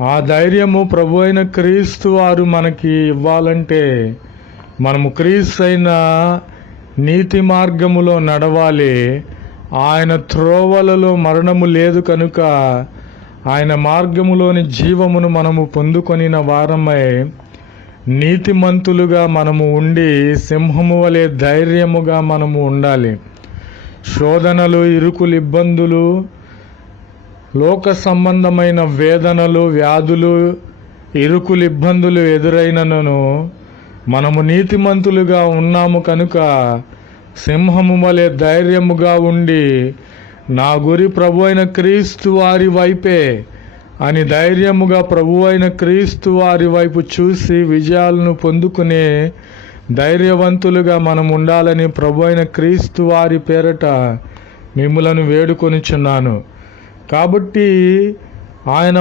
ఆ ధైర్యము ప్రభు అయిన క్రీస్తు వారు మనకి ఇవ్వాలంటే మనము క్రీస్తు అయిన నీతి మార్గములో నడవాలి. ఆయన త్రోవలలో మరణము లేదు కనుక ఆయన మార్గములోని జీవమును మనము పొందుకొనిన వారమై నీతిమంతులుగా మనము ఉండి సింహము వలె ధైర్యముగా మనము ఉండాలి. శోధనలు, ఇరుకులు, ఇబ్బందులు, లోక సంబంధమైన వేదనలు, వ్యాధులు, ఇరుకులు, ఇబ్బందులు ఎదురైనను మనము నీతిమంతులుగా ఉన్నాము కనుక సింహము వలె ధైర్యముగా ఉండి నా గురి ప్రభు అయిన క్రీస్తు వారి వైపే అని ధైర్యముగా ప్రభు అయిన క్రీస్తు వారి వైపు చూసి విజయాలను పొందుకునే ధైర్యవంతులుగా మనం ఉండాలని ప్రభు అయిన క్రీస్తు వారి పేరట మిమ్ములను వేడుకొనిచున్నాను. కాబట్టి ఆయన